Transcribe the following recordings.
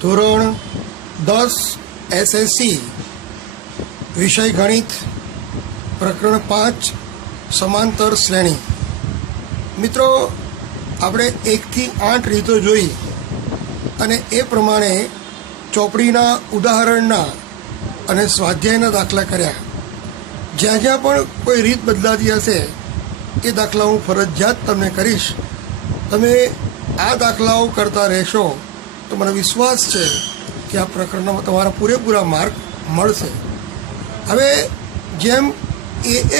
ધોરણ 10 એસએસસી વિષય ગણિત પ્રકરણ 5 સમાંતર શ્રેણી. મિત્રો, આપણે 1 થી 8 રીતો જોઈ અને એ પ્રમાણે ચોપડીના ઉદાહરણના અને સ્વાધ્યાયના દાખલા કર્યા. જ્યાં જ્યાં પણ કોઈ રીત બદલાતી હશે એ દાખલા હું ફરજિયાત તમને કરીશ. તમે આ દાખલાઓ કરતા રહેશો તો મને વિશ્વાસ છે કે આ પ્રકરણમાં તમારા પૂરેપૂરા માર્ક મળશે. હવે જેમ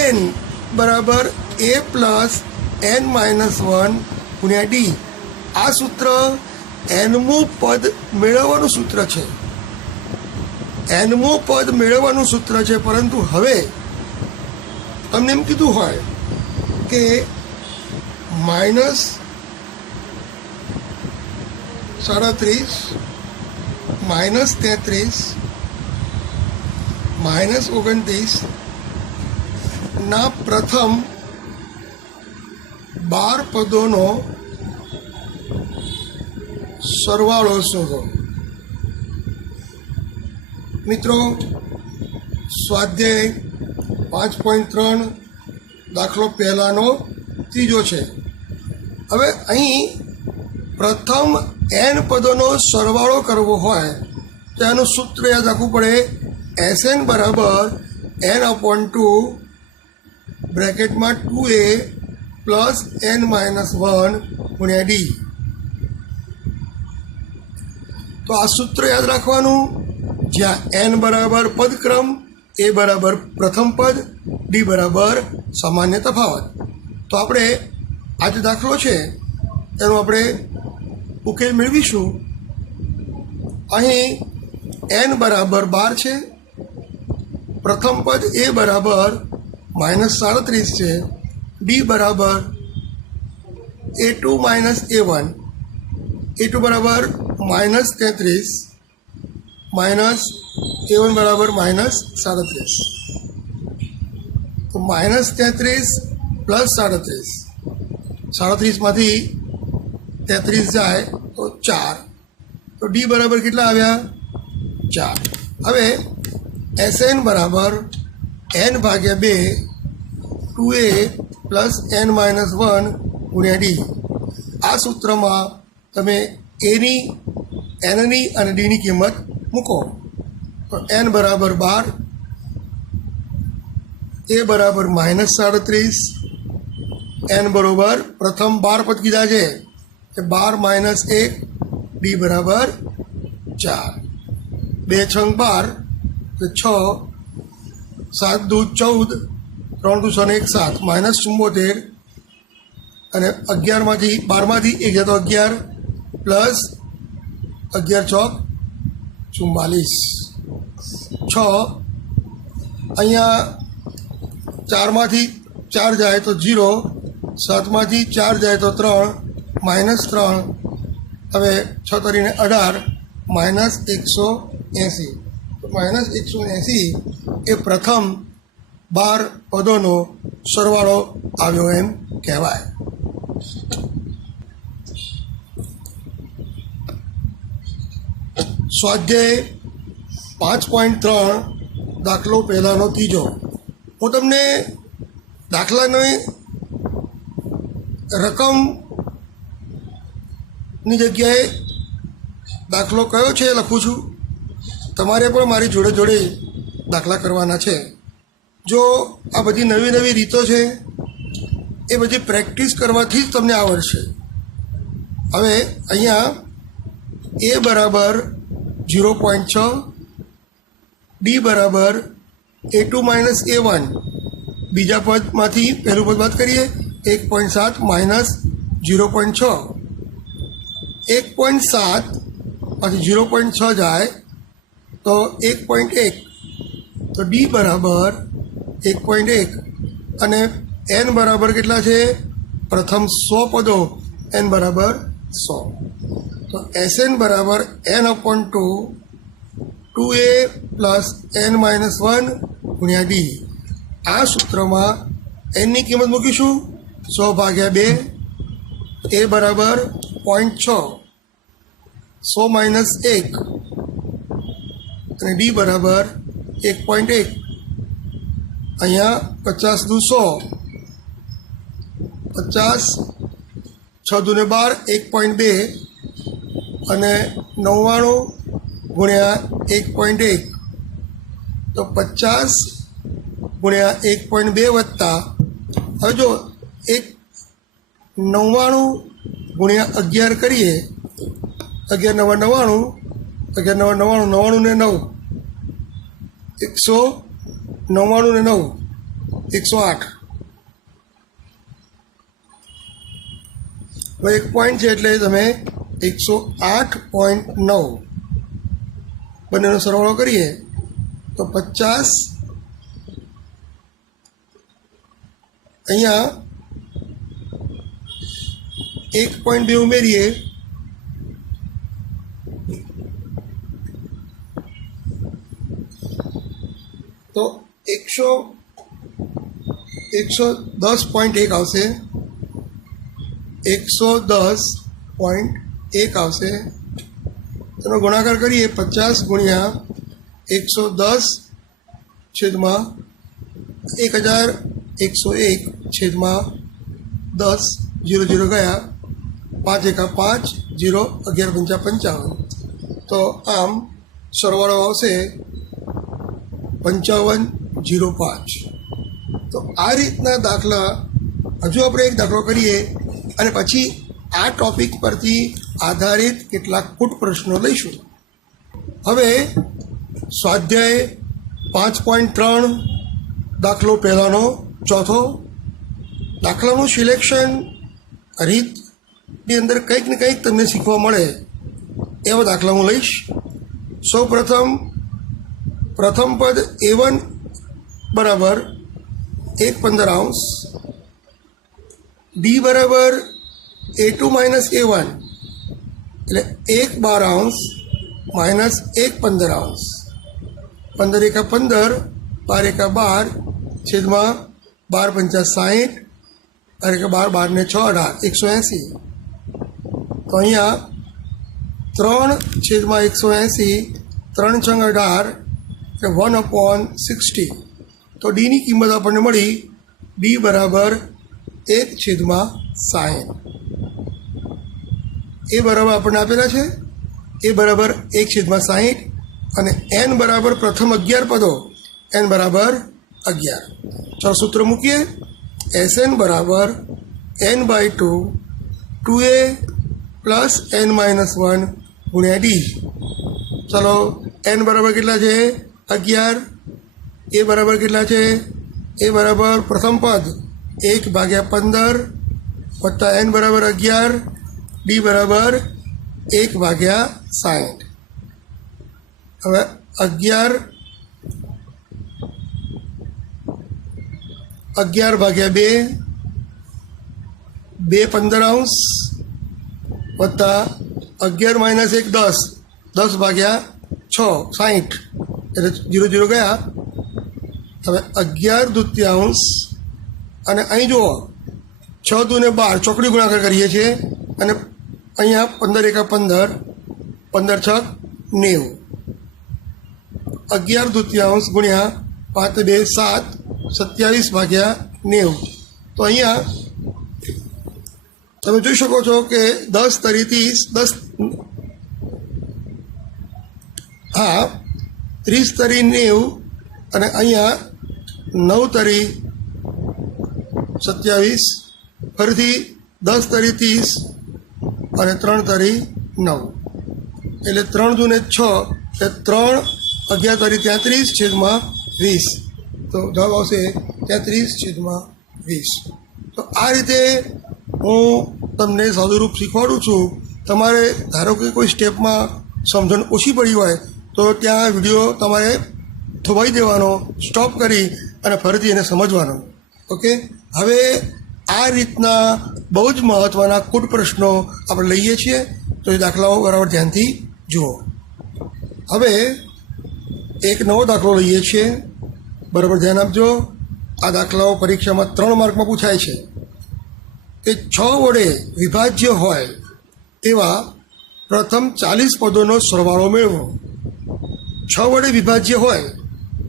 an બરાબર a પ્લસ n-1 ગુણ્યા d, આ સૂત્ર nમું પદ મેળવવાનું સૂત્ર છે. nમું પદ મેળવવાનું સૂત્ર છે, પરંતુ હવે તમને એમ કીધું હોય કે -37 -33 -29 ના પ્રથમ 12 પદોનો સરવાળો શોધો. મિત્રો, સ્વાધ્યાય 5.3 દાખલો પહેલાનો ત્રીજો છે. હવે અહીં પ્રથમ n પદોનો સરવાળો કરવો હોય તો એનું સૂત્ર યાદ રાખવું પડે. Sn બરાબર n/2 બ્રેકેટમાં 2a પ્લસ n-1 ગુણ્યા d. તો આ સૂત્ર યાદ રાખવાનું, જ્યાં n બરાબર પદક્રમ, a બરાબર પ્રથમ પદ, d બરાબર સામાન્ય તફાવત. તો આપણે આ જે દાખલો છે એનો આપણે ઉકેલ મેળવીશું. અહીં n બરાબર 12 છે, પ્રથમ પદ a બરાબર -37 છે, d બરાબર a2 - a1, a2 બરાબર -33 -a1 બરાબર -37. તો -33 પ્લસ 37માંથી 33 જાય તો 4. તો d બરાબર કેટલા આવ્યા? 4. હવે Sn બરાબર n/2 2a પ્લસ n-1 ગુણ્યા d. આ સૂત્રમાં તમે એની, એનની અને ડીની કિંમત મૂકો. તો n બરાબર 12, a બરાબર -37, n બરાબર પ્રથમ 12 પદ કીધા છે કે 12 - 1, d બરાબર 4. 2 × 12 તો 6, 7 × 2 14, 3 × 6 = 7, -74, અને 12માંથી 1 જાય તો 11 પ્લસ 11 × 4 = 44. 6 અહીંયા 4માંથી 4 જાય તો 0, 7માંથી 4 જાય તો 3, -3. હવે 6 તરીને 18, -180. -180 એ પ્રથમ 12 પદોનો સરવાળો આવ્યો એમ કહેવાય. સ્વાધ્યાય 5.3 દાખલો પહેલાનો ત્રીજો. હું તમને દાખલાની રકમની જગ્યાએ દાખલો કયો છે લખું છું. તમારે પણ મારી જોડે જોડે દાખલા કરવાના છે. જો આ બધી નવી નવી રીતો છે એ બધી પ્રેક્ટિસ કરવાથી જ તમને આવડશે. હવે અહીંયા a બરાબર 0.6, d બરાબર a2 - a1, બીજા પદમાંથી પહેલું પદ બાદ કરીએ, 1.7 - 0.6. 1.7 માંથી 0.6 જાય તો 1.1, તો d બરાબર 1.1. અને n બરાબર કેટલા છે? પ્રથમ 100 પદો, n બરાબર 100. તો Sn બરાબર n/2 2a પ્લસ n-1 ગુણ્યા d. આ સૂત્રમાં nની કિંમત મૂકીશું 100/2, a બરાબર 0.6, 100 - 1 અને ડી બરાબર 1.1. અહીંયા 50 દુ 100, 50 6 દુને 12, 1.2 અને 99 ગુણ્યા 1.1, તો 50 ગુણ્યા 1.2 વત્તા, હવે જો 99 ગુણ્યા 11 કરીએ, 11 9 99, 11 9 99 ને 9, 199 ને 9, 108. હવે એક પોઈન્ટ છે એટલે તમે 108.9 બંનેનો સરવાળો કરીએ તો 50, અહીંયા 1.2 ઉમેરીએ તો 110.1 આવશે, 110.1 આવશે. તેનો ગુણાકાર કરીએ 50 ગુણ્યા 110 છેદમાં 1101 છેદમાં 10, 0 0 ગયા, 5 એકા 5, 0 11 પંચા 55. તો આમ સરવાળો આવશે 5505. તો આ રીતના દાખલા હજુ આપણે એક દાખલો કરીએ અને પછી આ ટોપિક પરથી આધારિત કેટલાક કૂટ પ્રશ્નો લઈશું. હવે સ્વાધ્યાય 5.3 દાખલો પહેલાંનો ચોથો. દાખલાનું સિલેક્શન રીતની અંદર કંઈક ને કંઈક તમને શીખવા મળે એવા દાખલા હું લઈશ. સૌ પ્રથમ પદ A1 બરાબર 1/15, D બરાબર A2 માઇનસ A1 એટલે 1/12 માઇનસ 1/15, 15 એકા 15, 12 એકા 12 છેદમાં 12 પંચા 60, 12 એકા 12, 12 ને 6 18, 180. તો અહીંયા 3 છેદમાં 180, 3 છંગ 18 એટલે 1/60. તો ડીની કિંમત આપણને મળી, ડી બરાબર 1/60. એ બરાબર આપણને આપેલા છે, એ બરાબર 1/60 અને એન બરાબર પ્રથમ 11 પદો, એન બરાબર 11. ચાલો સૂત્ર મૂકીએ. SN બરાબર n/2 2a પ્લસ n-1 ગુણ્યા ડી. ચાલો એન બરાબર કેટલા છે? 11. એ બરાબર કેટલા છે? એ બરાબર પ્રથમ પદ 1/15 વત્તા એન બરાબર 11, ડી બરાબર 1/60. હવે 11 11/2, 2/15 વત્તા 11 માઇનસ 1 10, 10/6 60 એટલે 0 0 ગયા. હવે 11/2 અને અહીં જુઓ 6 દુને 12 ચોકડી ગુણાકાર કરીએ છીએ અને અહીંયા 15 એકા 15, 15 છક 90, 11/2 ગુણ્યા 5 2 7, 27/90. તો અહીંયા તમે જોઈ શકો છો કે 10 તરી 30, 30 તરી 90 અને અહીંયા 9 તરી 27, ફરીથી 10 તરી 30 અને 3 તરી 9 એટલે 3 દુને 6 એટલે 3 11 તરી 33 છેદમાં 20. તો જવાબ આવશે 33 છેદમાં 20. તો આ રીતે હું તમને સાદુરૂપ શીખવાડું છું. તમારે ધારો કે કોઈ સ્ટેપમાં સમજણ ઓછી પડી હોય તો ત્યાં વિડીયો તમારે થોભાઈ દેવાનો, સ્ટોપ કરી અને ફરીથી એને સમજવાનો. ઓકે, હવે આ રીતના બહુ જ મહત્ત્વના કૂટ પ્રશ્નો આપણે લઈએ છીએ, તો એ દાખલાઓ બરાબર ધ્યાનથી જુઓ. હવે એક નવો દાખલો લઈએ છીએ, બરાબર ધ્યાન આપજો. આ દાખલાઓ પરીક્ષામાં 3 માર્કમાં પૂછાય છે કે 6 વડે વિભાજ્ય હોય તેવા પ્રથમ 40 પદોનો સરવાળો મેળવો. છ વડે વિભાજ્ય હોય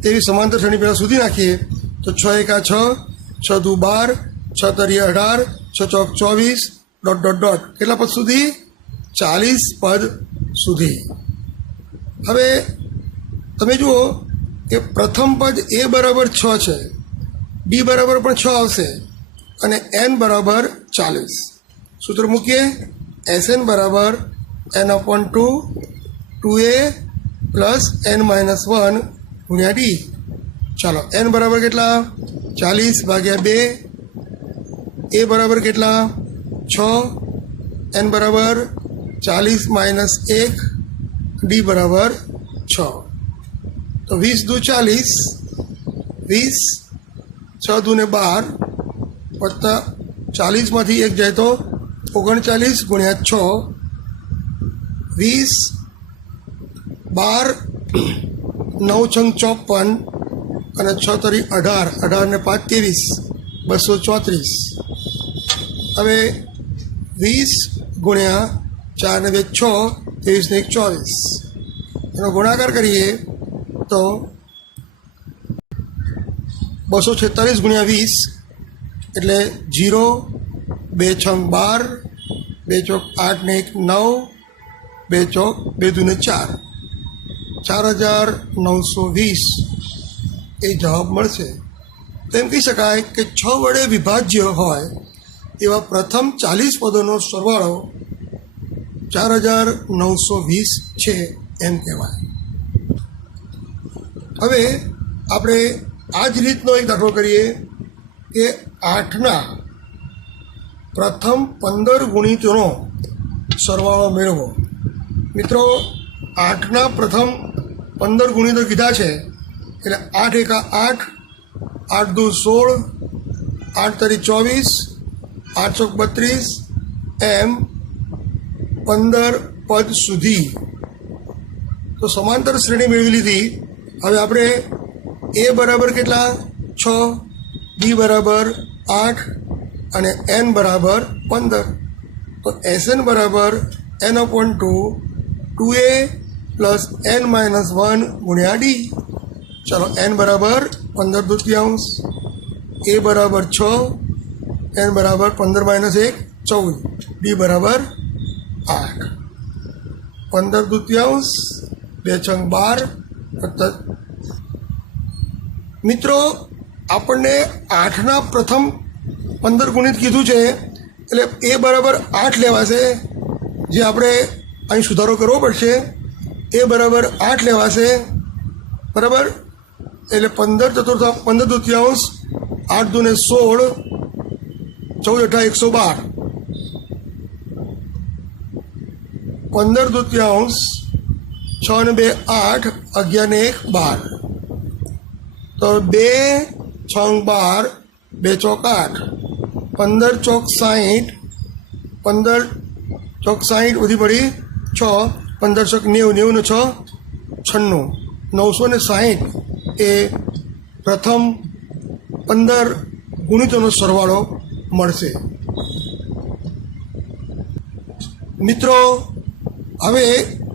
તેવી સમાંતર શ્રેણી પહેલાં સુધી નાખીએ તો 6 એકા 6, 6 દુ 12, 6 તરી 18, 6 ચોક 24, ડોટ ડોટ ડોટ કેટલા પદ સુધી? 40 પદ સુધી. હવે તમે જુઓ કે પ્રથમ પદ એ બરાબર 6 છે, બી બરાબર પણ 6 આવશે અને એન બરાબર 40. સૂત્ર મૂકીએ, એસએન બરાબર n/2 2a પ્લસ n-1 ગુણ્યા ડી. ચાલો, એન બરાબર કેટલા? 40 ભાગ્યા 2. એ બરાબર કેટલા? 6. એન બરાબર 40 - 1. ડી બરાબર 6. તો 20 દુ 40, 20, 6 દુ ને 12 વત્તા 40માંથી 1 જાય તો 39 ગુણ્યા 6, 20, 12, 9 છંગ 54 અને 6 તરી 18, 18 ને 5 23, 234. હવે 20 ગુણ્યા 4 ને 2 6, 23 ને 1 24. એનો ગુણાકાર કરીએ તો 246 ગુણ્યા 20 એટલે 0, 2 છંગ 12, 2 ચોક 8 ને 1 9, 2 ચોક 2 દુ ને 4, 4920 એ જવાબ મળશે. તો એમ કહી શકાય કે 6 વડે વિભાજ્ય હોય એવા પ્રથમ 40 પદોનો સરવાળો 4920 છે એમ કહેવાય. હવે આપણે આ જ રીતનો એક દાખલો કરીએ કે 8ના પ્રથમ 15 ગુણિતોનો સરવાળો મેળવો. મિત્રો, 8ના પ્રથમ 15 ગુણિતો કીધા છે એટલે 8 એકા 8, 8 દુ 16, 8 તરી 24, 8 ચોક 32 એમ 15 પદ સુધી. તો સમાંતર શ્રેણી મેળવી લીધી. હવે આપણે એ બરાબર કેટલા? 6, બી બરાબર 8 અને એન બરાબર 15. તો એસએન બરાબર n/2 2a પ્લસ n-1 ગુણ્યા ડી. ચાલો, એન બરાબર 15 દૂતીયાંશ, એ બરાબર 6, એન બરાબર 15 - 1 14, ડી બરાબર 8. 15 દૂતીયાંશ 2 છંગ 12. મિત્રો, આપણને 8ના પ્રથમ 15 ગુણિત કીધું છે એટલે એ બરાબર 8 લેવાશે, જે આપણે અહીં સુધારો કરવો પડશે. એ બરાબર 8 લેવાશે, બરાબર. એટલે 15 દૂતીયાંશ 8 દુ ને 16, 14 × 112. 15 દૂતીયાંશ 6 ને 2 8, 11 ને 1 12. તો 2 છંગ 12, 2 ચોક 8, 15 ચોક 60, 15 ચોક 60 વધી પડી 6, 15 ચોક 90, 90 ને 6 96, 960 એ પ્રથમ 15 ગુણિતોનો સરવાળો મળશે. મિત્રો, હવે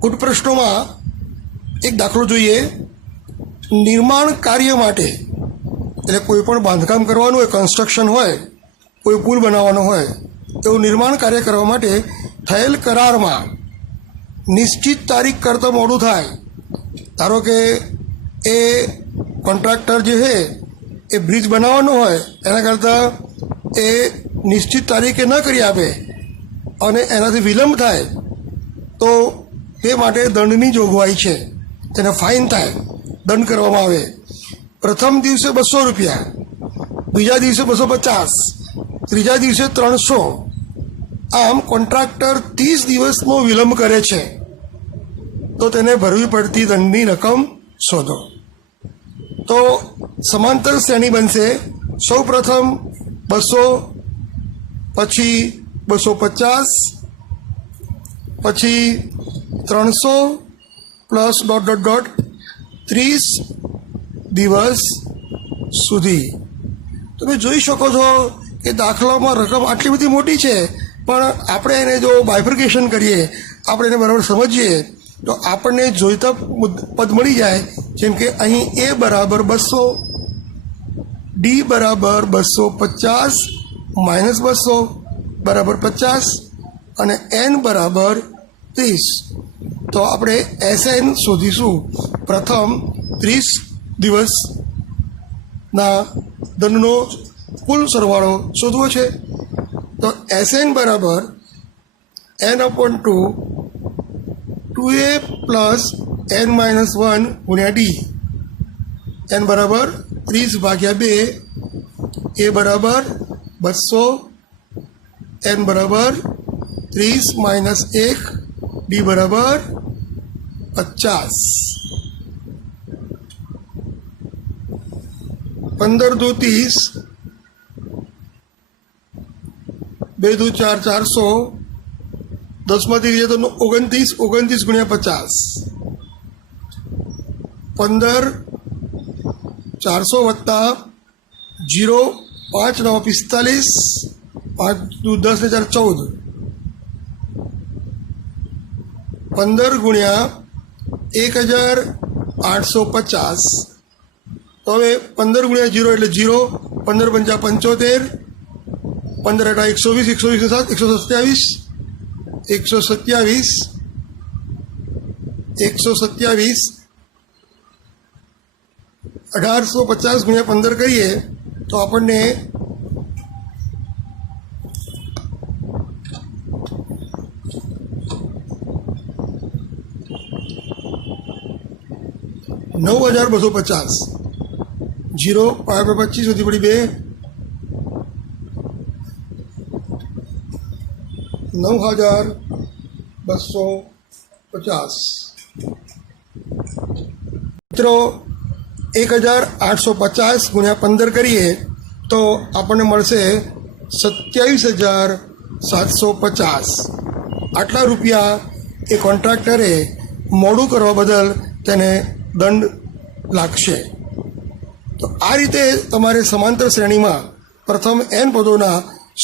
કુટ પ્રશ્નોમાં એક દાખલો જોઈએ. નિર્માણ કાર્ય માટે, એટલે કોઈ પણ બાંધકામ કરવાનું હોય, કન્સ્ટ્રક્શન હોય, કોઈ પુલ બનાવવાનો હોય, એવું નિર્માણ કાર્ય કરવા માટે થયેલ કરારમાં નિશ્ચિત તારીખ કરતાં મોડું થાય. ધારો કે એ કોન્ટ્રાક્ટર જે છે એ બ્રિજ બનાવવાનો હોય, એના કરતાં એ નિશ્ચિત તારીખે ન કરી આપે અને એનાથી વિલંબ થાય તો તે માટે દંડની જોગવાઈ છે. તેને ફાઇન થાય, દંડ કરવામાં આવે. પ્રથમ દિવસે 200 રૂપિયા, બીજા દિવસે 250, ત્રીજા દિવસે 300. આમ કોન્ટ્રાક્ટર 30 દિવસનો વિલંબ કરે છે તો તેને ભરવી પડતી દંડની રકમ શોધો. તો સમાંતર શ્રેણી બનશે. સૌ પ્રથમ 200, પછી 250, પછી 300 પ્લસ ડોટ ડોટ ડોટ 30 દિવસ સુધી. તમે જોઈ શકો છો કે દાખલામાં રકમ આટલી બધી મોટી છે, પણ આપણે એને જો બાયફર્કેશન કરીએ, આપણે એને બરાબર સમજીએ તો આપણને જોઈતા પદ મળી જાય. જેમ કે અહીં a બરાબર 200, d બરાબર 250 માઇનસ 200 બરાબર 50 અને n બરાબર 30. તો આપણે SN શોધીશું. પ્રથમ 30 દિવસના દંડનો કુલ સરવાળો શોધવો છે. તો SN બરાબર n/2 2a plus n minus 1 ગુણ્યા d. n બરાબર 30/2, a બરાબર 200, n બરાબર 30 માઇનસ 1, d બરાબર 50. 15 દુ 30, 2 દુ 4 400, 10 માંથી જઈએ તો 29 ગુણ્યા 50. 15 400 વત્તા 0 5 9 45, 5 દુ 10 ને 4 14. 15 ગુણ્યા 1850. તો હવે 15 ગુણ્યા 0 એટલે 0, 15 પંચા 75, 15 અઢા 120, 127, 127, 1850 ગુણ્યા 15 કરીએ તો આપણને 9250. 0 5 25 સુધી પડી 2, 9250. મિત્રો 1850 ગુણ્યા 15 કરીએ તો આપણને મળશે 27,750. આટલા રૂપિયા એ કોન્ટ્રાક્ટરે મોડું કરવા બદલ તેને દંડ લાગશે. તો આ રીતે તમારે સમાંતર શ્રેણીમાં પ્રથમ n પદોના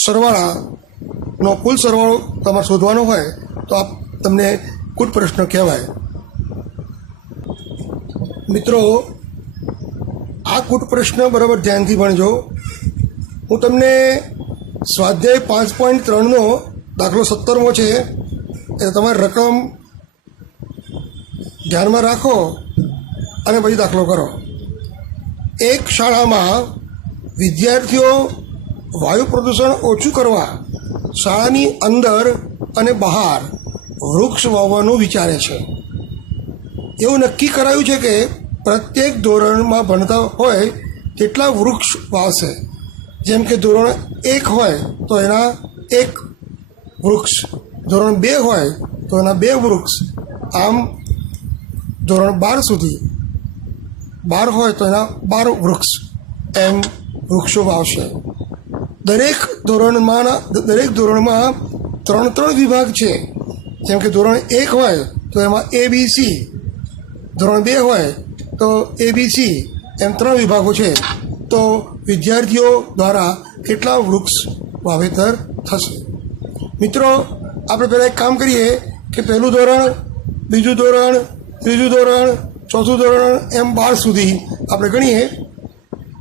સરવાળાનો કુલ સરવાળો તમારે શોધવાનો હોય તો આ તમને કુલ પ્રશ્ન કહેવાય. મિત્રો, આ કુટ પ્રશ્ન બરાબર ધ્યાનથી ભણજો. હું તમને સ્વાધ્યાય 5.3નો દાખલો 17મો છે, એટલે તમારે રકમ ધ્યાનમાં રાખો અને પછી દાખલો કરો. એક શાળામાં વિદ્યાર્થીઓ વાયુ પ્રદૂષણ ઓછું કરવા શાળાની અંદર અને બહાર વૃક્ષ વાવવાનું વિચારે છે. એવું નક્કી કરાયું છે કે પ્રત્યેક ધોરણમાં ભણતા હોય તેટલા વૃક્ષ વાવશે. જેમ કે ધોરણ 1 હોય તો એના 1 વૃક્ષ, ધોરણ 2 હોય તો એના 2 વૃક્ષ, આમ ધોરણ 12 સુધી 12 હોય તો એના 12 વૃક્ષ, એમ વૃક્ષો વાવશે. દરેક ધોરણમાં 3 વિભાગ છે. જેમ કે ધોરણ 1 હોય તો એમાં ABC, ધોરણ 2 હોય તો ABC, એમ 3 વિભાગો છે. તો વિદ્યાર્થીઓ દ્વારા કેટલા વૃક્ષ વાવેતર થશે? મિત્રો, આપણે પહેલાં એક કામ કરીએ કે પહેલું ધોરણ, બીજું ધોરણ, ત્રીજું ધોરણ, ચોથું ધોરણ, એમ 12 સુધી આપણે ગણીએ.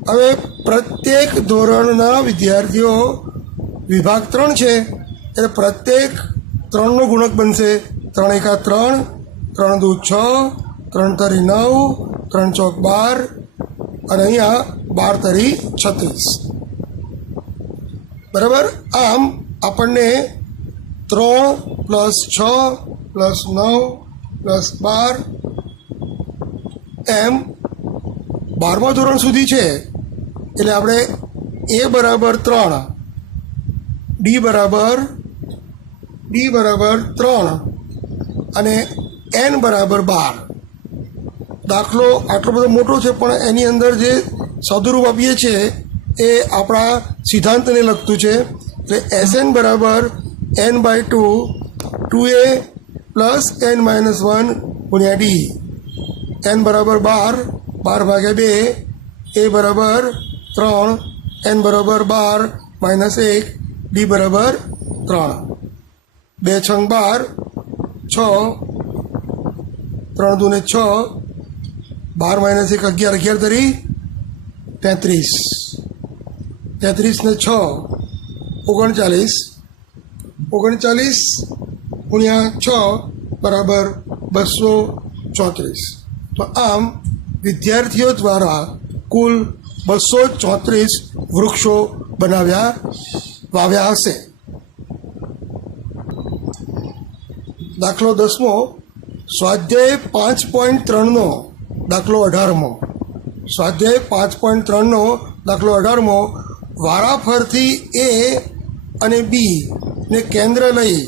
હવે પ્રત્યેક ધોરણના વિદ્યાર્થીઓ વિભાગ 3 છે, એટલે પ્રત્યેક 3નો ગુણક બનશે 3 એકા 3, 3 દુ 6, 3 તરી 9, 3 ચોક 12 અને અહીંયા 12 તરી 36. બરાબર. આમ આપણને 3 પ્લસ 6 પ્લસ 9 પ્લસ 12 એમ 12મા ધોરણ સુધી છે. એટલે આપણે a બરાબર 3, d બરાબર 3 અને n બરાબર 12. દાખલો આટલો બધો મોટો છે, પણ એની અંદર જે સાદુરૂપ આપીએ છીએ એ આપણા સિદ્ધાંતને લગતું છે. એટલે SN બરાબર n/2 2a plus n minus 1 ગુણ્યા d. n બરાબર 12, 12/2, a બરાબર 3, n બરાબર 12 માઇનસ 1, d બરાબર 3. 2 છંગ 12, 6, 3 दूने 6, 12 माइनस 1 11, 11 तरी 33, 33 ने 6 39, 39 ગુણ્યા 6 બરાબર 234. તો આમ વિદ્યાર્થીઓ દ્વારા કુલ 234 વૃક્ષો વાવ્યા હશે. દાખલો 10મો, સ્વાધ્યાય 5.3નો દાખલો 18મો. સ્વાધ્યાય 5.3નો દાખલો 18મો, વારાફરતી એ અને બી ને કેન્દ્ર લઈ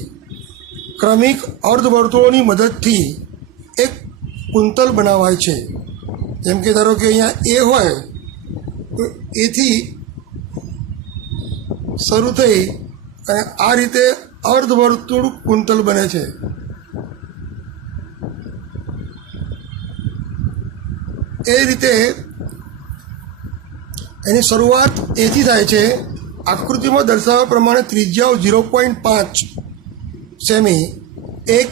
ક્રમિક અર્ધવર્તુળોની મદદથી એક કુંતલ બનાવાય છે. જેમ કે ધારો કે અહીંયા એ હોય તો એથી શરૂ થઈ અને આ રીતે અર્ધવર્તુળ કુંતલ બને છે. એ રીતે એની શરૂઆત એથી થાય છે. આકૃતિમાં દર્શાવ્યા પ્રમાણે ત્રિજ્યાઓ 0.5 સેમી, 1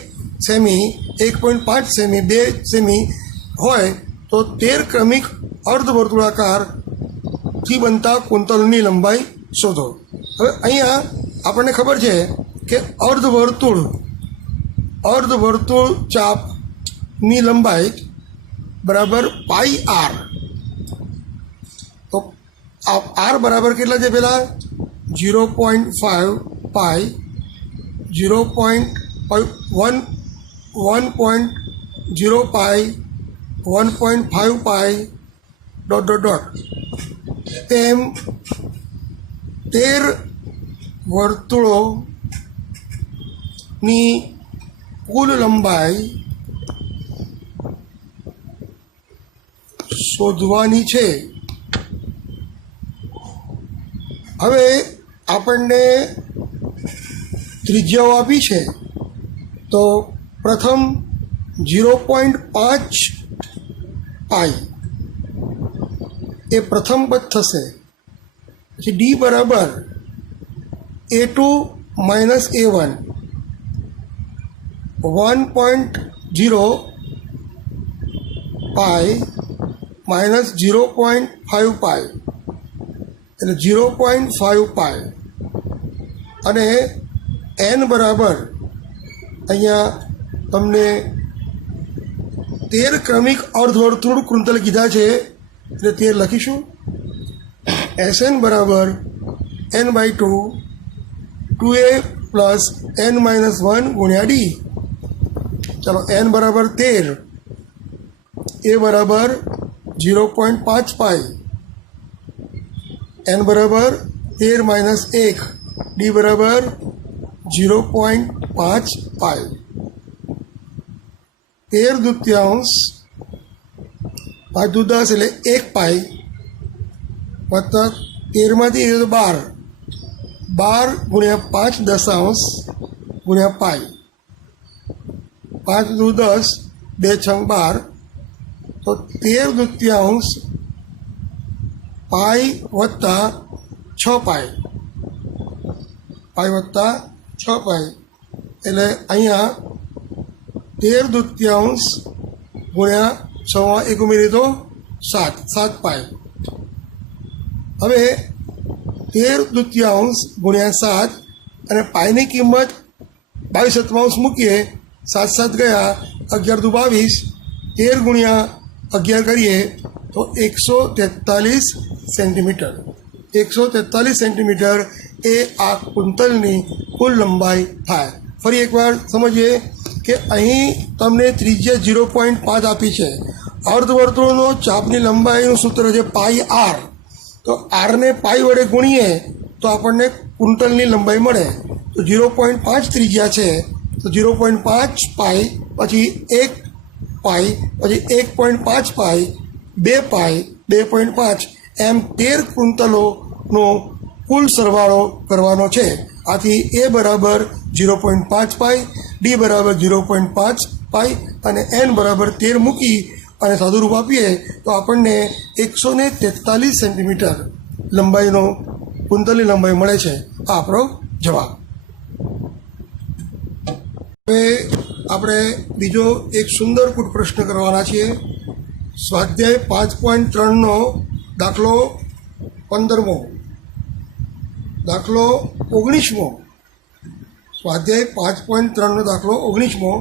સેમી, 1.5 સેમી, 2 સેમી હોય તો 13 ક્રમિક અર્ધવર્તુળાકારથી બનતા કુંતલની લંબાઈ શોધો. હવે અહીંયા આપણને ખબર છે કે અર્ધવર્તુળ ચાપની લંબાઈ બરાબર પાઈ આર. તો આર બરાબર કેટલા છે? પહેલાં 0.5 પાઈ, 1.0 પાઈ, 1.5 પાઈ ડોટ ડોટ ડોટ તેમ 13 વર્તુળોની કુલ લંબાઈ શોધવાની છે. હવે આપણને ત્રિજ્યાઓ આપી છે તો પ્રથમ 0.5 પાઈ એ પ્રથમ પદ થશે. પછી ડી બરાબર A2 minus A1, 1.0 pi minus 0.5 પાઈ એટલે 0.5 પાઈ. અને એન બરાબર અહીંયા તમને 13 ક્રમિક અર્ધવર્તુળ કુંતલ કીધા છે એટલે 13 લખીશું. SN બરાબર n/2 2a પ્લસ n-1 ગુણ્યા ડી. ચાલો, n બરાબર 13, a બરાબર 0.5 પાઈ, n બરાબર 13 માઇનસ 1, ડી બરાબર 0.5 પાઈ. 13 દૂત્યાંશ 5 દુ 10 એટલે 1 પાઈ વત્તા 13માંથી 12, 12 ગુણ્યા 5 દશાંશ ગુણ્યા પાઈ. 5 દુ 10, 2 છંગ 12, તો 13 દૂત્યાંશ પાઈ વત્તા 6 પાઈ, પાઈ વત્તા 6 પાઈ એટલે અહીંયા 13 દૂત્યાંશ ગુણ્યા 6 એક ઉમેરી તો 7 પાઈ. હવે 13 દૂત્યાંશ ગુણ્યા 7 અને પાઈની કિંમત 22/7 મૂકીએ, 7 7 ગયા, 11 દુ 22, 13 ગુણ્યા 11 કરીએ તો 143 સેન્ટીમીટર. 143 સેન્ટીમીટર એ આ કુંતલની કુલ લંબાઈ થાય. ફરી એકવાર સમજીએ કે અહીં તમને ત્રિજ્યા 0.5 આપી છે. અર્ધવર્તુળનો ચાપની લંબાઈનું સૂત્ર છે પાઈ આર. તો આરને પાઈ વડે ગુણીએ તો આપણને કુંતલની લંબાઈ મળે. તો 0.5 ત્રિજ્યા છે તો 0.5 પાઈ, પછી 1 પાઈ, પછી 1.5 પાઈ, 2 પાઈ, 2.5 એમ 13 કુંતલોનો કુલ સરવાળો કરવાનો છે. આથી એ બરાબર 0.5 પાઈ, ડી બરાબર 0.5 પાઈ અને એન બરાબર 13 મૂકી અને સાદુરૂપ આપીએ તો આપણને 143 સેન્ટીમીટર લંબાઈનો કુંતલની લંબાઈ મળે છે. આ આપણો જવાબ. હવે આપણે બીજો એક સુંદર કૂટ પ્રશ્ન કરવાના છીએ. સ્વાધ્યાય 5.3નો દાખલો 15મો, દાખલો 19મો. સ્વાધ્યાય 5.3નો દાખલો 19મો.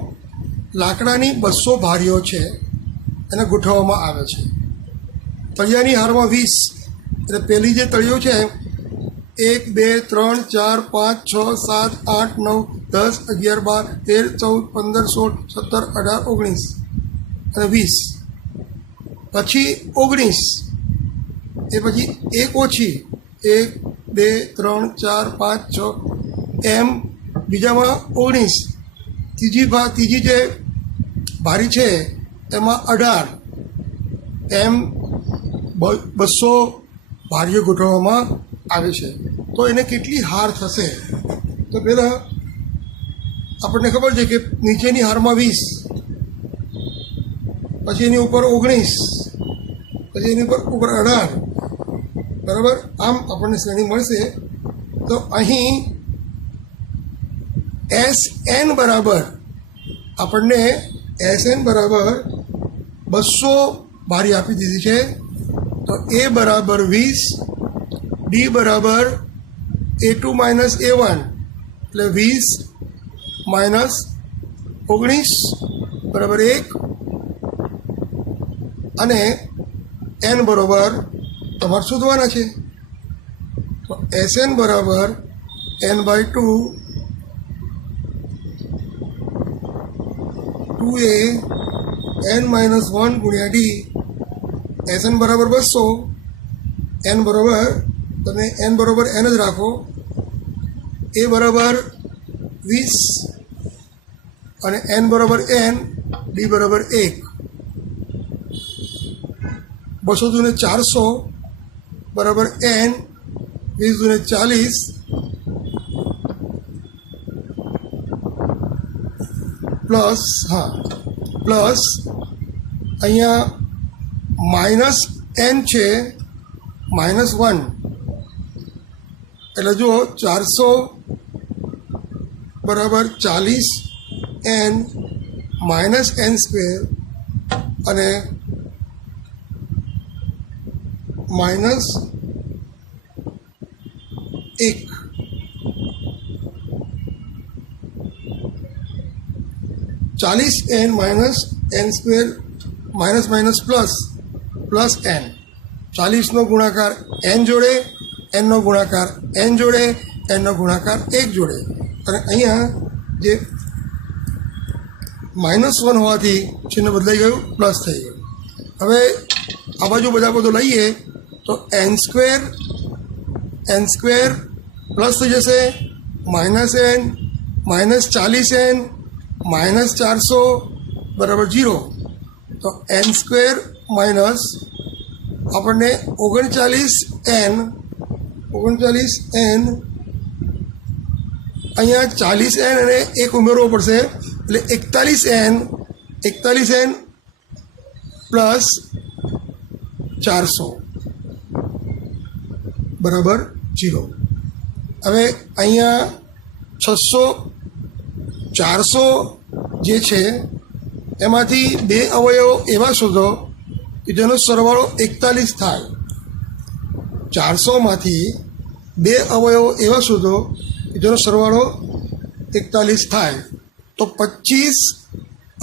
લાકડાની 200 ભારીઓ છે, એને ગોઠવવામાં આવે છે. તળિયાની હારમાં 20, એટલે પહેલી જે તળિયો છે 1 2 3 4 5 6 7 8 9 10 11 12 13 14 15 16 17 18 19 અને 20. પછી 19, એ પછી એક ઓછી 1 2 3 4 5 6 એમ બીજામાં 19. ત્રીજી જે ભારી છે એમાં 18 એમ 200 ભારીઓ ગોઠવવામાં આવે છે. તો એને કેટલી હાર થશે? તો પહેલાં આપણને ખબર છે કે નીચેની હારમાં 20, પછી એની ઉપર 19, પછી એની ઉપર 18, બરાબર. આમ આપણને શ્રેણી મળશે. તો અહીં SN બરાબર આપણને SN બરાબર 200 ભારી આપી દીધી છે. તો A બરાબર 20, D બરાબર A2 માઇનસ A1, એટલે 20 માઇનસ 19 બરાબર 1, અને N બરાબર તમારે શોધવાના છે. તો SN બરાબર N/2 2A N-1 ગુણ્યા D. SN બરાબર 200, N બરાબર તમે N બરાબર N જ રાખો. A બરાબર 20 અને N બરાબર N, D બરાબર 1. 200 દૂને 400 બરાબર N, 20 દૂને 40 પ્લસ પ્લસ અહીંયા માઇનસ N છે -1, એટલે જુઓ 400 બરાબર 40 N માઇનસ N² અને -1. 40N minus N² minus plus N. 40નો ગુણાકાર N જોડે, Nનો ગુણાકાર N જોડે, Nનો ગુણાકાર 1 જોડે. અને અહીંયા જે -1 હોવાથી ચિહ્ન બદલાઈ ગયું, પ્લસ થઈ ગયું. હવે આ બાજુ બધા બધું લઈએ તો N² પ્લસ થઈ જશે, -N -40N -400 બરાબર 0. તો N² માઇનસ આપણને 39N અહીંયા 40N અને 1 ઉમેરવો પડશે, એટલે 41N પ્લસ 400 બરાબર 0. હવે અહીંયા 400 જે છે એમાંથી 2 અવયવો એવા શોધો કે જેનો સરવાળો 41 થાય. 400માંથી 2 અવયવો એવા શોધો કે જેનો સરવાળો 41 થાય. તો 25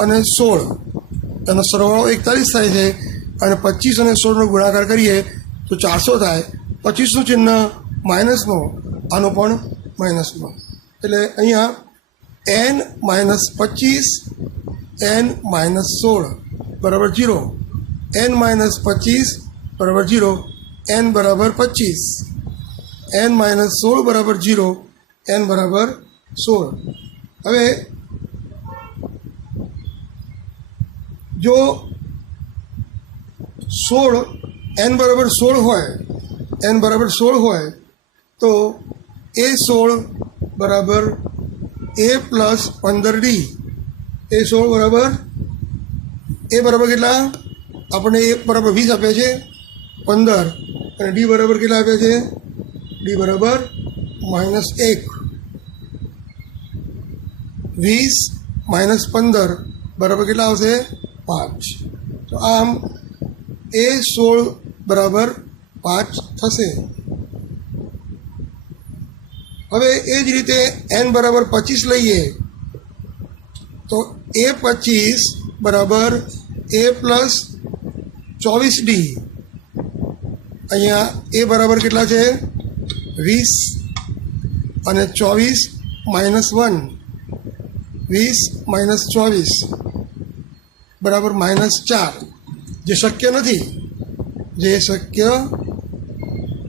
અને 16 એનો સરવાળો 41 થાય છે, અને 25 અને 16નો ગુણાકાર કરીએ તો 400 થાય. 25નું ચિહ્ન માઇનસનો, આનો પણ માઇનસનો, એટલે અહીંયા N -25 N -16 બરાબર 0. N -25 બરાબર 0, N બરાબર 25, N -16 બરાબર 0, N બરાબર 16. હવે જો 16 N બરાબર 16 હોય તો A16 બરાબર A પ્લસ 15D. A16 બરાબર કેટલા? આપણને A બરાબર 20 આપ્યા છે, 15, અને D બરાબર કેટલા આપ્યા છે? D બરાબર -1. 20 -15 બરાબર કેટલા આવશે? 5. તો આમ A16 બરાબર 5 થશે. હવે એ જ રીતે n બરાબર 25 લઈએ તો A25 બરાબર A પ્લસ 24D. અહીંયા A બરાબર કેટલા છે? 20 અને 24 -1. 20 - 24 બરાબર -4, જે શક્ય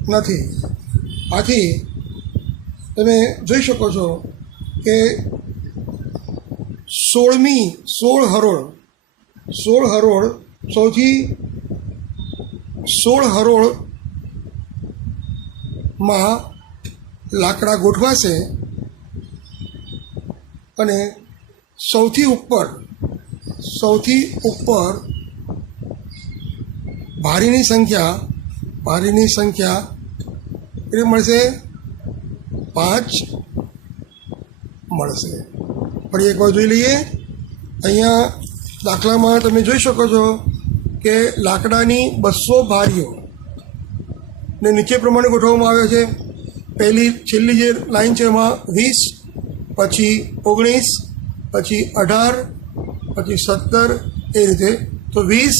નથી, આથી તમે જોઈ શકો છો કે 16 હરોળ સૌથી 16 હરોળમાં લાકડા ગોઠવાશે અને સૌથી ઉપર ભારીની સંખ્યા એ મળશે 5 મળશે. ફરી એકવાર જોઈ લઈએ. અહીંયા દાખલામાં તમે જોઈ શકો છો કે લાકડાની 200 ભારીઓ ને નીચે પ્રમાણે ગોઠવવામાં આવ્યો છે. છેલ્લી જે લાઈન છે એમાં 20, પછી 19, પછી 18, પછી 17, એ રીતે. તો 20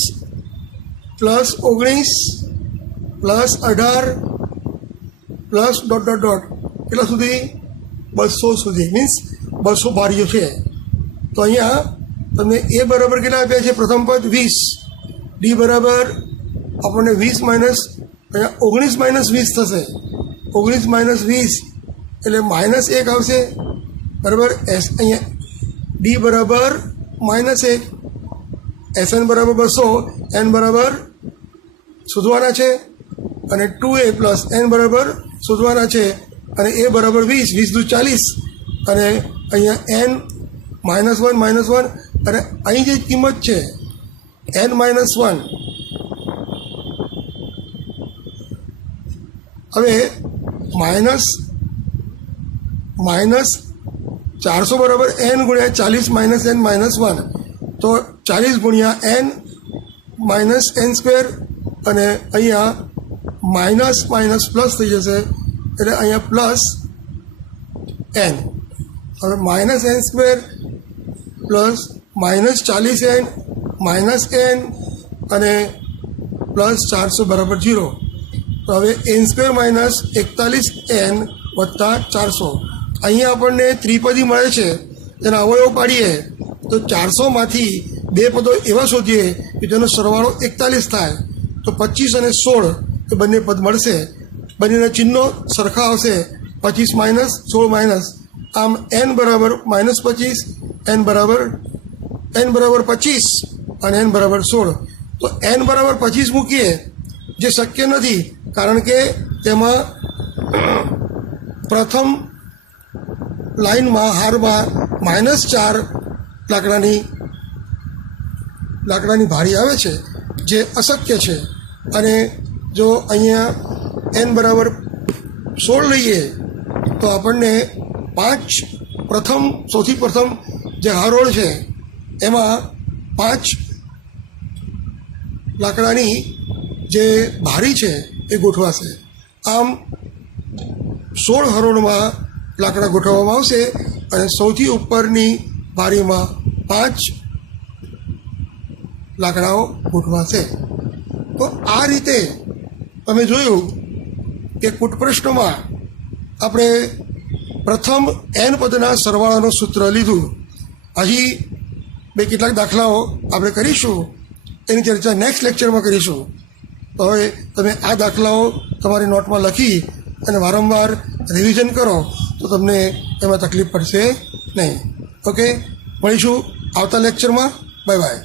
પ્લસ 19 પ્લસ 18 પ્લસ ... કેટલા સુધી? 200 સુધી, મીન્સ 200 ભારીઓ છે. તો અહીંયા તમને એ બરાબર કેટલા આપ્યા છે? પ્રથમ પદ 20, ડી બરાબર આપણને 20 માઇનસ અહીંયા 19 - 20 થશે. 19 - 20 એટલે -1 આવશે બરાબર. અહીંયા ડી બરાબર -1, SN બરાબર 200, n બરાબર શોધવાના છે અને 2a પ્લસ n બરાબર શોધવાના છે અને a બરાબર 20, 20 × 40 અને અહીંયા n -1 અને અહીં જે કિંમત છે n - 1. હવે -400 બરાબર n ગુણ્યા 40 - n - 1, તો 40 ગુણ્યા n -n² અને અહીંયા માઇનસ પ્લસ થઈ જશે એટલે અહીંયા પ્લસ n. હવે -n² પ્લસ -40n -n અને પ્લસ 400 બરાબર 0. તો હવે n² -41n વત્તા 400. અહીંયા આપણને ત્રિપદી મળે છે, તેના અવયવ પાડીએ તો 400માંથી 2 પદો એવા શોધીએ કે જેનો સરવાળો 41 થાય. તો 25 અને 16 એ બંને પદ મળશે. બંનેના ચિહ્નો સરખા આવશે, 25 - 16 આમ n બરાબર -25, n બરાબર 25 અને n બરાબર 16. તો n બરાબર 25 મૂકીએ, જે શક્ય નથી, કારણ કે તેમાં પ્રથમ લાઈનમાં હારમાં -4 લાકડાની ભારી આવે છે, જે અશક્ય છે. અને જો અહીંયા n બરાબર 16 લઈએ તો આપણને 5 સૌથી પ્રથમ જે હરોળ છે એમાં 5 લાકડાની જે ભારી છે એ ગોઠવાશે. આમ 16 હરોળમાં લાકડા ગોઠવવામાં આવશે અને સૌથી ઉપરની ભારીમાં 5 લાકડાઓ ગોઠવાશે. તો આ રીતે તમે જોયું કે કૂટપ્રશ્નમાં આપણે પ્રથમ n પદના સરવાળાનું સૂત્ર લીધું. હજી કેટલાક દાખલાઓ આપણે કરીશું, એની ચર્ચા નેક્સ્ટ લેક્ચરમાં કરીશું. તો હવે તમે આ દાખલાઓ તમારી નોટમાં લખી અને વારંવાર રિવિઝન કરો તો તમને એમાં તકલીફ પડશે નહીં. ઓકે, મળીશું આવતા લેક્ચરમાં. Bye bye.